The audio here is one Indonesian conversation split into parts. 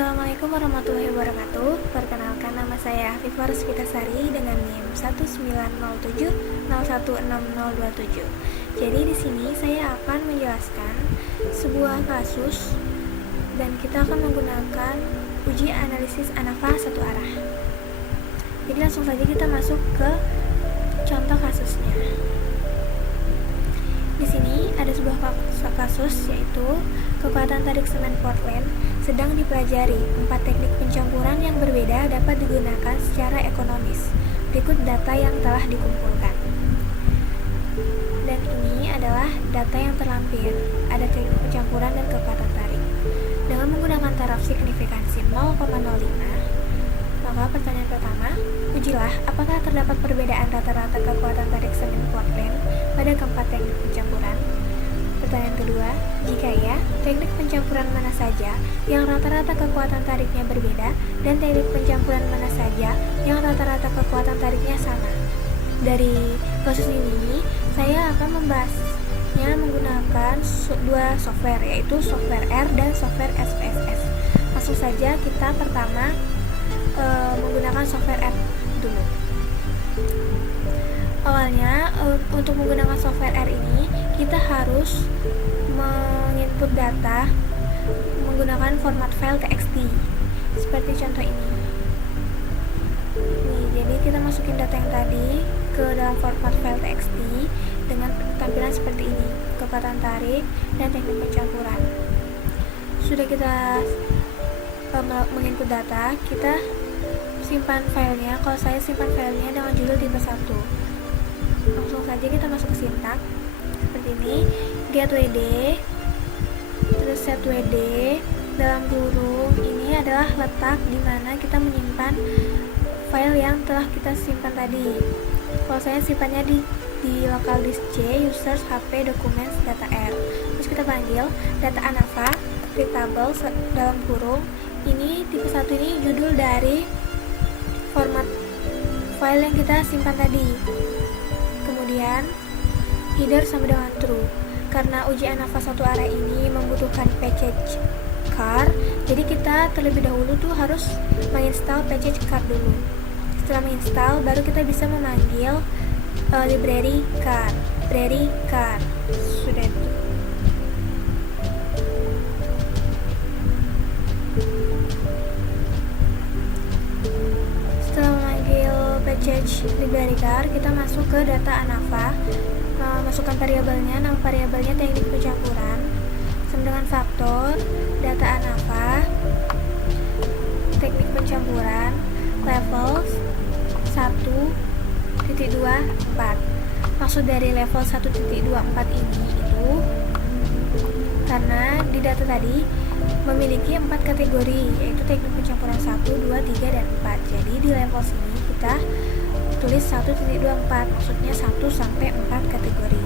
Assalamualaikum warahmatullahi wabarakatuh. Perkenalkan, nama saya Afifah Rizkitasari dengan NIM 19070106027. Jadi di sini saya akan menjelaskan sebuah kasus dan kita akan menggunakan uji analisis ANAFA satu arah. Jadi langsung saja kita masuk ke contoh kasusnya. Di sini ada sebuah kasus, yaitu kekuatan tarik semen Portland sedang dipelajari. 4 teknik pencampuran yang berbeda dapat digunakan secara ekonomis. Berikut data yang telah dikumpulkan. Dan ini adalah data yang terlampir. Ada teknik pencampuran dan kekuatan tarik. Dengan menggunakan taraf signifikansi 0,05, maka pertanyaan pertama, ujilah apakah terdapat perbedaan rata-rata kekuatan tarik semen Portland pada keempat teknik pencampuran. Pertanyaan kedua, jika ya, teknik pencampuran mana saja yang rata-rata kekuatan tariknya berbeda dan teknik pencampuran mana saja yang rata-rata kekuatan tariknya sama. Dari kasus ini, saya akan membahasnya menggunakan dua software, yaitu software R dan software SPSS. Langsung saja kita pertama menggunakan software R dulu. Awalnya untuk menggunakan software R ini kita harus menginput data menggunakan format file TXT seperti contoh ini. Jadi kita masukin data yang tadi ke dalam format file TXT dengan tampilan seperti ini, kekuatan tarik dan teknik pencampuran. Sudah kita menginput data, kita simpan filenya. Kalau saya simpan filenya dengan judul tipe 1. Langsung saja kita masuk ke sintak seperti ini, get WD, terus set WD, dalam kurung ini adalah letak di mana kita menyimpan file yang telah kita simpan tadi. Kalau saya simpannya di local disk C, users, HP, documents, data R. Terus kita panggil data ANAFA, readable, dalam kurung. Ini tipe 1 ini judul dari format file yang kita simpan tadi. Kemudian header sama dengan true. Karena uji ANAFA satu arah ini membutuhkan package car, jadi kita terlebih dahulu tuh harus menginstal package car dulu. Setelah menginstal, baru kita bisa memanggil library car. Sudah itu. Package library car, kita masuk ke data ANAFA, masukkan variabelnya, nama variabelnya teknik pencampuran, sama dengan faktor, data ANAFA, teknik pencampuran, level 1.24. Maksud dari level 1.24 ini itu karena di data tadi memiliki 4 kategori, yaitu teknik pencampuran 1, 2, 3, dan 4. Jadi di level sini kita tulis 1.24, maksudnya 1 sampai 4 kategori.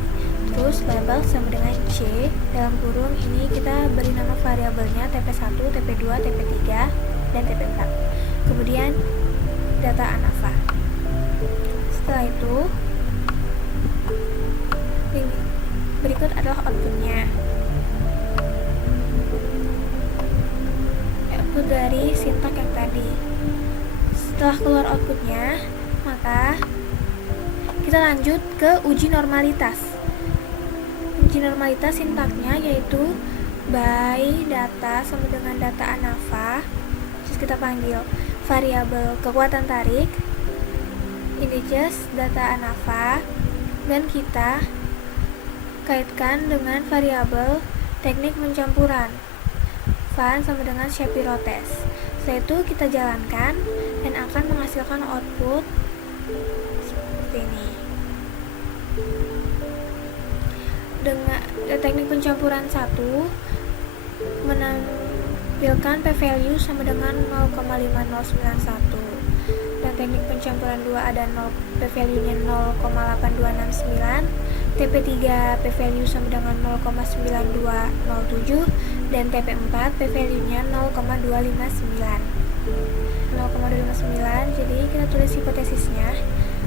Terus label sama dengan C, dalam kurung ini kita beri nama variabelnya TP1, TP2, TP3, dan TP4. Kemudian data ANAFA. Setelah itu berikut adalah outputnya. Output dari sintak yang tadi. Setelah keluar outputnya, maka kita lanjut ke uji normalitas. Uji normalitas sintaknya yaitu by data sama dengan data ANAFA. Terus kita panggil variabel kekuatan tarik, integers data ANAFA, dan kita kaitkan dengan variabel teknik pencampuran. Fun sama dengan Shapiro test. Setelah itu kita jalankan dan akan menghasilkan output seperti ini. Dengan teknik pencampuran 1 menampilkan p-value sama dengan 0,5091. Dan teknik pencampuran 2 ada p-value-nya 0,8269. TP3 p-value sama dengan 0,9207 dan TP4 p-value-nya 0,259. Jadi kita tulis hipotesisnya.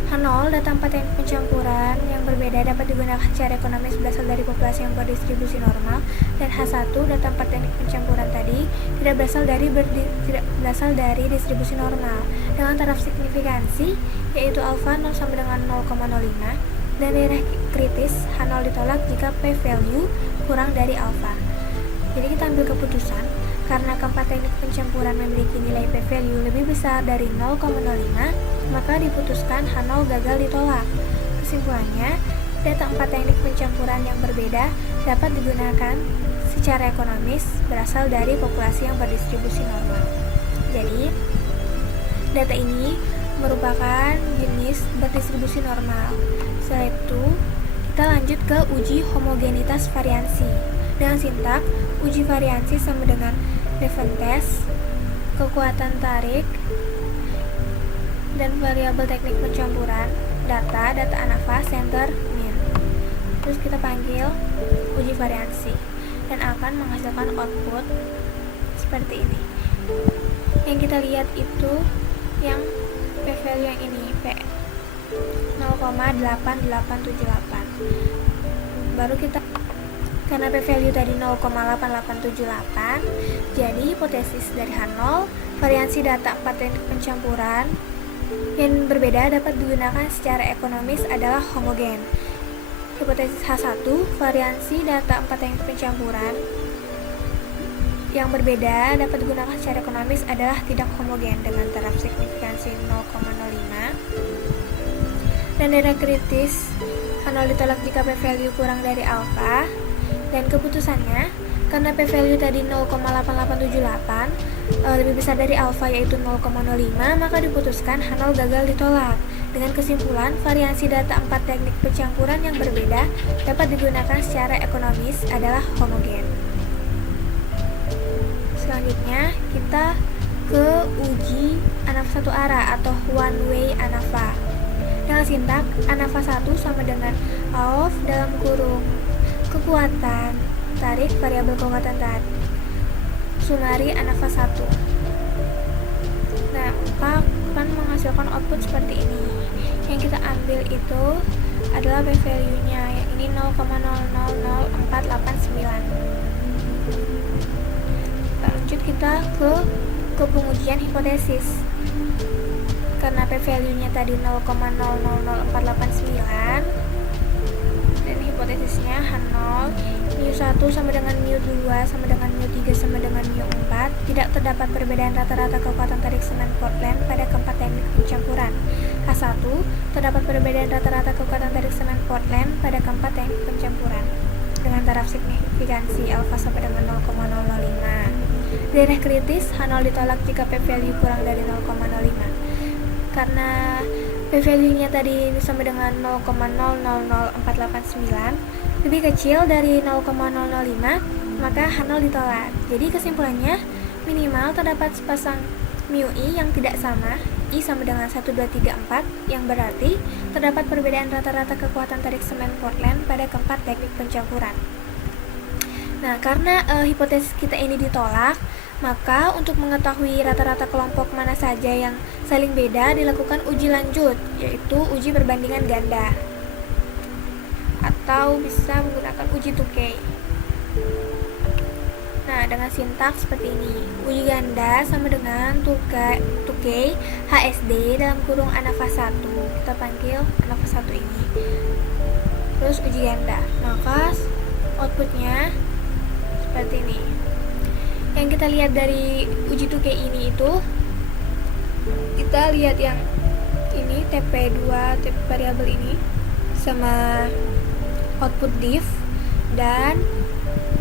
H0 data 4 teknik pencampuran yang berbeda dapat digunakan secara ekonomis berasal dari populasi yang berdistribusi normal, dan H1 data 4 teknik pencampuran tadi tidak tidak berasal dari distribusi normal dengan taraf signifikansi yaitu alfa 0 sama dengan 0,05 dan daerah kritis H0 ditolak jika p-value kurang dari alfa. Jadi kita ambil keputusan karena keempat teknik pencampuran memiliki nilai p-value lebih besar dari 0,05, maka diputuskan H0 gagal ditolak. Kesimpulannya, data 4 teknik pencampuran yang berbeda dapat digunakan secara ekonomis berasal dari populasi yang berdistribusi normal. Jadi, data ini merupakan jenis berdistribusi normal. Setelah itu, kita lanjut ke uji homogenitas variansi. Dengan sintak, uji variansi sama dengan Levene test, kekuatan tarik, dan variabel teknik pencampuran, data ANAVA, center, min. Terus kita panggil uji variansi dan akan menghasilkan output seperti ini. Yang kita lihat itu yang p-value yang ini, p 0,8878. Baru kita, karena p-value tadi 0,8878, jadi hipotesis dari H0, variansi data 4 teknik pencampuran yang berbeda dapat digunakan secara ekonomis adalah homogen. Hipotesis H1, variansi data 4 teknik pencampuran yang berbeda dapat digunakan secara ekonomis adalah tidak homogen dengan taraf signifikansi 0,05 dan daerah kritis H0 ditolak jika p-value kurang dari alfa. Dan keputusannya, karena p-value tadi 0,8878 lebih besar dari alfa yaitu 0,05, maka diputuskan H0 gagal ditolak. Dengan kesimpulan, variansi data 4 teknik pencampuran yang berbeda dapat digunakan secara ekonomis adalah homogen. Selanjutnya, kita ke uji ANAVA satu arah atau one way ANAVA. Dengan sintak, ANAVA 1 sama dengan AOF dalam kurung kekuatan tarik, variabel kekuatan tarik, sumari ANAVA 1. Nah, maka akan menghasilkan output seperti ini. Yang kita ambil itu adalah p-value-nya, yang ini 0,000489. Lanjut kita ke pengujian hipotesis. Karena p-value-nya tadi 0,000489 dan hipotesisnya H0, mu1 sama dengan mu2 sama dengan mu3 sama dengan mu4, tidak terdapat perbedaan rata-rata kekuatan tarik semen Portland pada keempat teknik pencampuran. H1, terdapat perbedaan rata-rata kekuatan tarik semen Portland pada keempat teknik pencampuran dengan taraf signifikansi alfa sama dengan 0,005. Daerah kritis H0 ditolak jika p-value kurang dari 0,05. Karena p-value-nya tadi sama dengan 0,000489 lebih kecil dari 0,005, maka H0 ditolak. Jadi kesimpulannya, minimal terdapat sepasang mu I yang tidak sama, I sama dengan 1, 2, 3, 4, yang berarti terdapat perbedaan rata-rata kekuatan tarik semen Portland pada keempat teknik pencampuran. Nah, karena hipotesis kita ini ditolak, maka untuk mengetahui rata-rata kelompok mana saja yang saling beda dilakukan uji lanjut, yaitu uji perbandingan ganda, atau bisa menggunakan uji 2K. Nah, dengan sintaks seperti ini, uji ganda sama dengan 2K HSD dalam kurung ANAVA 1. Kita panggil ANAVA 1 ini. Terus uji ganda, maka outputnya seperti ini. Yang kita lihat dari uji 2K ini itu, kita lihat yang ini TP2, TP variabel ini sama output diff dan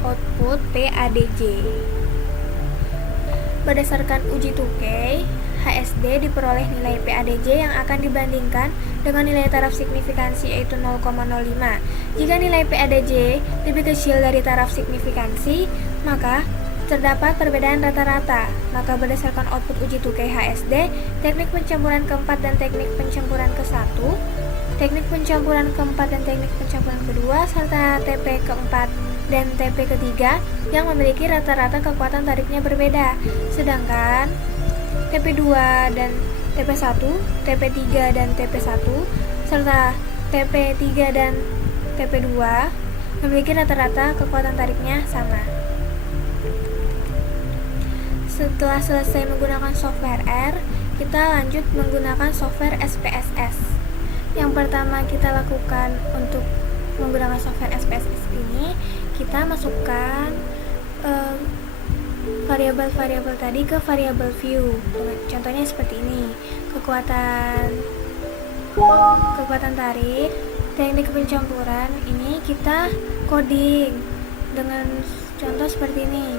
output PADJ. Berdasarkan uji 2K, HSD diperoleh nilai PADJ yang akan dibandingkan dengan nilai taraf signifikansi yaitu 0,05. Jika nilai PADJ lebih kecil dari taraf signifikansi, maka terdapat perbedaan rata-rata. Maka berdasarkan output uji 2K HSD, teknik pencampuran keempat dan teknik pencampuran ke-1, teknik pencampuran keempat dan teknik pencampuran kedua, serta TP keempat dan TP ketiga yang memiliki rata-rata kekuatan tariknya berbeda. Sedangkan TP2 dan TP1, TP3 dan TP1, serta TP3 dan TP2 memiliki rata-rata kekuatan tariknya sama. Setelah selesai menggunakan software R, kita lanjut menggunakan software SPSS. Yang pertama kita lakukan untuk menggunakan software SPSS ini, kita masukkan variabel-variabel tadi ke variabel view. Contohnya seperti ini: kekuatan tarik, teknik pencampuran. Ini kita coding dengan contoh seperti ini: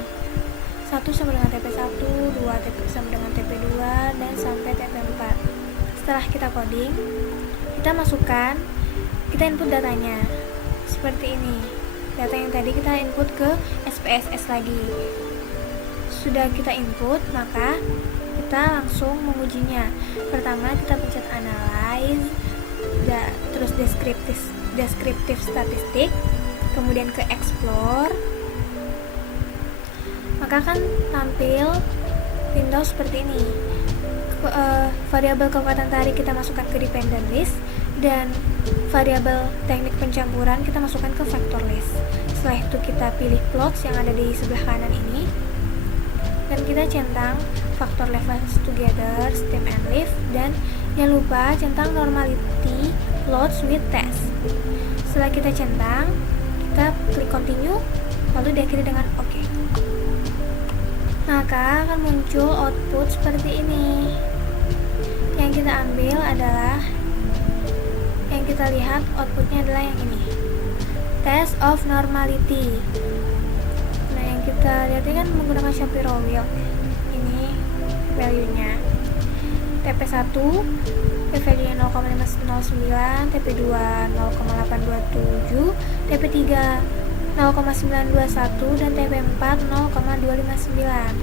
1 sama dengan TP1, 2 sama dengan TP2, dan sampai TP4. Setelah kita coding, kita masukkan, kita input datanya seperti ini. Data yang tadi kita input ke SPSS lagi. Sudah kita input, maka kita langsung mengujinya. Pertama kita pencet analyze, terus descriptive statistik, kemudian ke explore, maka akan tampil window seperti ini. Variabel kekuatan tarik kita masukkan ke dependent list, dan variabel teknik pencampuran kita masukkan ke factor list. Setelah itu kita pilih plots yang ada di sebelah kanan ini, dan kita centang factor levels together, stem and leaf, dan jangan lupa centang normality plots with test. Setelah kita centang, kita klik continue, lalu diakhiri dengan OK. Maka akan muncul output seperti ini. Yang kita ambil adalah, yang kita lihat outputnya adalah yang ini, test of normality. Nah, yang kita lihat ini kan menggunakan Shapiro Wilk. Ini value-nya. TP1 value-nya 0,509, TP2 0,827, TP3 0,921, dan TP4 0,259.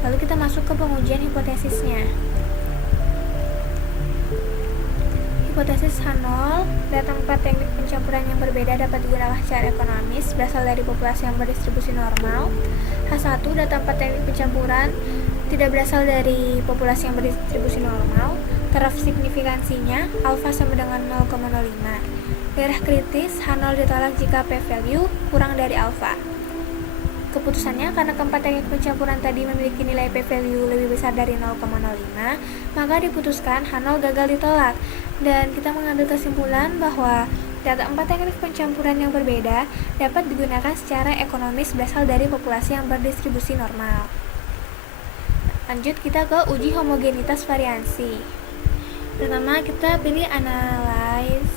Lalu kita masuk ke pengujian hipotesisnya. Hipotesis H0, data 4 teknik pencampuran yang berbeda dapat digunakan secara ekonomis berasal dari populasi yang berdistribusi normal. H1, data 4 teknik pencampuran tidak berasal dari populasi yang berdistribusi normal. Taraf signifikansinya alfa sama dengan 0,05. Daerah kritis H0 ditolak jika p-value kurang dari alfa. Keputusannya, karena keempat teknik pencampuran tadi memiliki nilai p-value lebih besar dari 0,05, maka diputuskan H0 gagal ditolak. Dan kita mengambil kesimpulan bahwa data 4 teknik pencampuran yang berbeda dapat digunakan secara ekonomis berasal dari populasi yang berdistribusi normal. Lanjut kita ke uji homogenitas variansi. Pertama kita pilih analyze,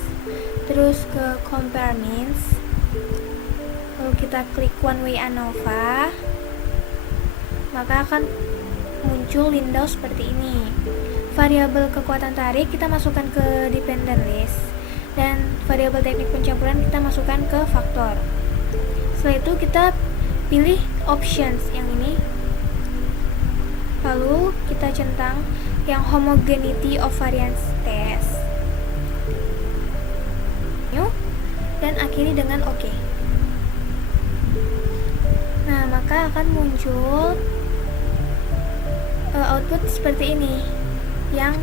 terus ke compare means, lalu kita klik one way ANOVA, maka akan muncul window seperti ini. Variabel kekuatan tarik kita masukkan ke dependent list, dan variabel teknik pencampuran kita masukkan ke faktor. Setelah itu kita pilih options yang ini, lalu kita centang yang homogeneity of variance test, dan akhiri dengan OK. Nah, maka akan muncul output seperti ini, yang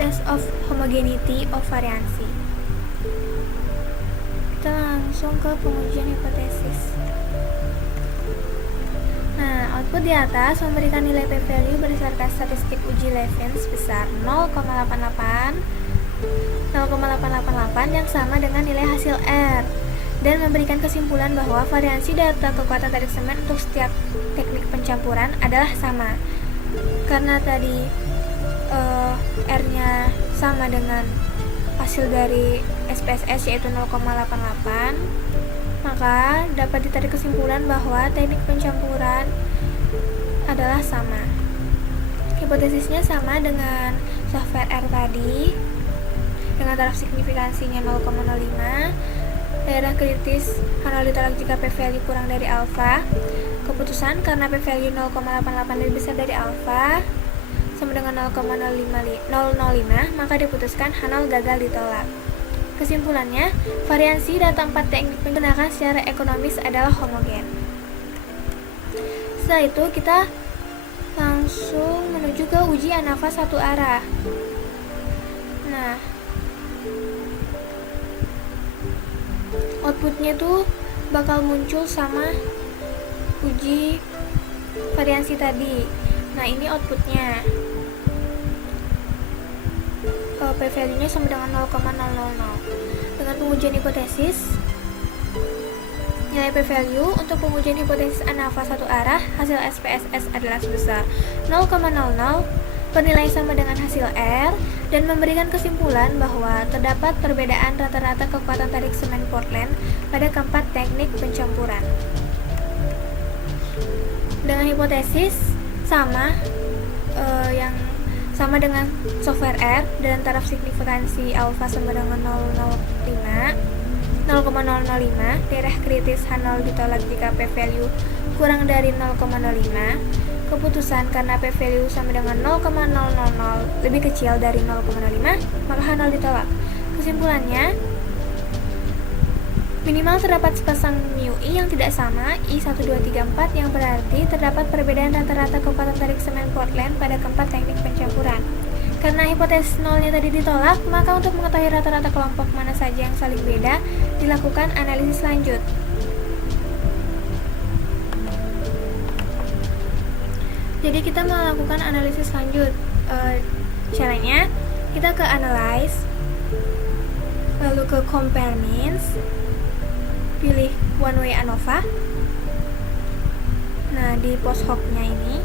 test of homogeneity of variansi. Kita langsung ke pengujian hipotesis. Nah, output di atas memberikan nilai p-value berdasarkan statistik uji Levin sebesar 0,888 yang sama dengan nilai hasil R, dan memberikan kesimpulan bahwa variansi data kekuatan tarik semen untuk setiap teknik pencampuran adalah sama. Karena tadi R-nya sama dengan hasil dari SPSS yaitu 0,88, maka dapat ditarik kesimpulan bahwa teknik pencampuran adalah sama. Hipotesisnya sama dengan software R tadi, dengan taraf signifikansinya 0,05. Daerah kritis H0 ditolak jika p-value kurang dari alfa. Keputusan, karena p-value 0,88 lebih besar dari alfa sama dengan 0,005, maka diputuskan H0 gagal ditolak. Kesimpulannya, variansi data 4 teknik digunakan secara ekonomis adalah homogen. Setelah itu kita langsung menuju ke uji ANOVA satu arah. Nah, outputnya tuh bakal muncul sama uji variansi tadi. Nah, ini outputnya. P value-nya sama dengan 0,000. Dengan pengujian hipotesis, nilai P value untuk pengujian hipotesis ANAVA satu arah hasil SPSS adalah sebesar 0,00, bernilai sama dengan hasil R, dan memberikan kesimpulan bahwa terdapat perbedaan rata-rata kekuatan tarik semen Portland pada keempat teknik pencampuran. Dengan hipotesis sama yang sama dengan software R dan taraf signifikansi alfa sama dengan 0,005, daerah kritis H0 ditolak jika P value kurang dari 0,05. Keputusan karena P value sama dengan 0,000 lebih kecil dari 0,05, maka H0 ditolak. Kesimpulannya, minimal terdapat sepasang mu I yang tidak sama I 1, 2, 3, 4 yang berarti terdapat perbedaan rata-rata kekuatan tarik semen Portland pada keempat teknik pencampuran. Karena hipotesis nolnya tadi ditolak, maka untuk mengetahui rata-rata kelompok mana saja yang saling beda, dilakukan analisis lanjut. Jadi kita melakukan analisis lanjut. Caranya, kita ke analyze, lalu ke compare means, pilih one way ANOVA. Nah, di post hoc-nya ini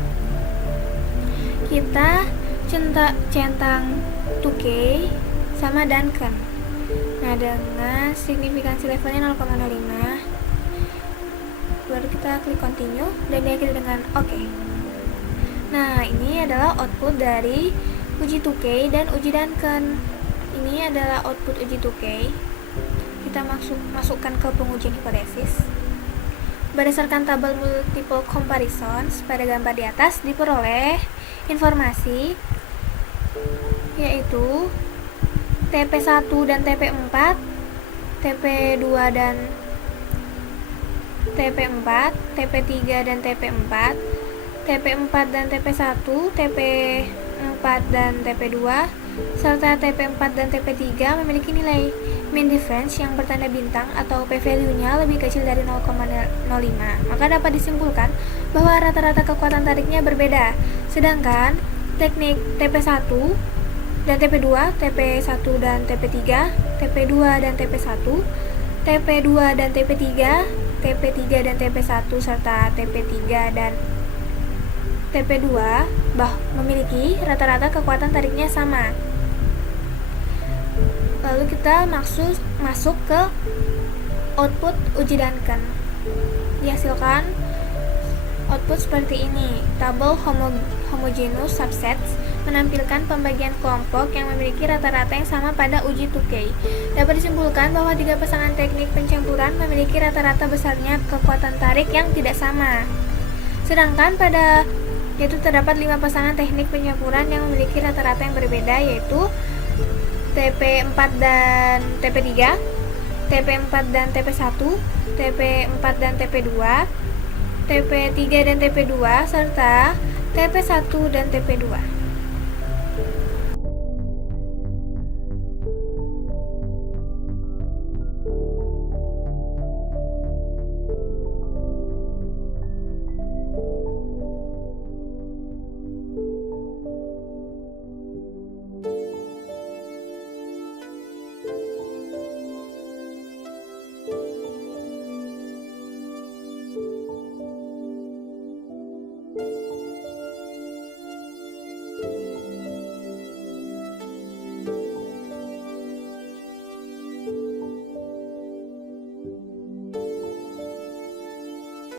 kita centang 2K sama Duncan. Nah, dengan signifikansi levelnya 0,05, baru kita klik continue dan diakhiri dengan OK. Nah, ini adalah output dari uji 2K dan uji Duncan. Ini adalah output uji 2K. Kita masukkan ke pengujian hipotesis. Berdasarkan tabel multiple comparisons pada gambar di atas diperoleh informasi yaitu TP1 dan TP4, TP2 dan TP4, TP3 dan TP4, TP4 dan TP1, TP4 dan TP2, serta TP4 dan TP3 memiliki nilai mean difference yang bertanda bintang atau P value-nya lebih kecil dari 0,05. Maka dapat disimpulkan bahwa rata-rata kekuatan tariknya berbeda. Sedangkan teknik TP1 dan TP2, TP1 dan TP3, TP2 dan TP1, TP2 dan TP3, TP3 dan TP1 serta TP3 dan TP2 memiliki rata-rata kekuatan tariknya sama. Lalu kita masuk ke output uji Duncan. Dihasilkan output seperti ini. Tabel homogeneous subsets menampilkan pembagian kelompok yang memiliki rata-rata yang sama pada uji 2K. Dapat disimpulkan bahwa 3 pasangan teknik pencampuran memiliki rata-rata besarnya kekuatan tarik yang tidak sama. Sedangkan yaitu terdapat 5 pasangan teknik pencampuran yang memiliki rata-rata yang berbeda, yaitu TP4 dan TP3, TP4 dan TP1, TP4 dan TP2, TP3 dan TP2, serta TP1 dan TP2.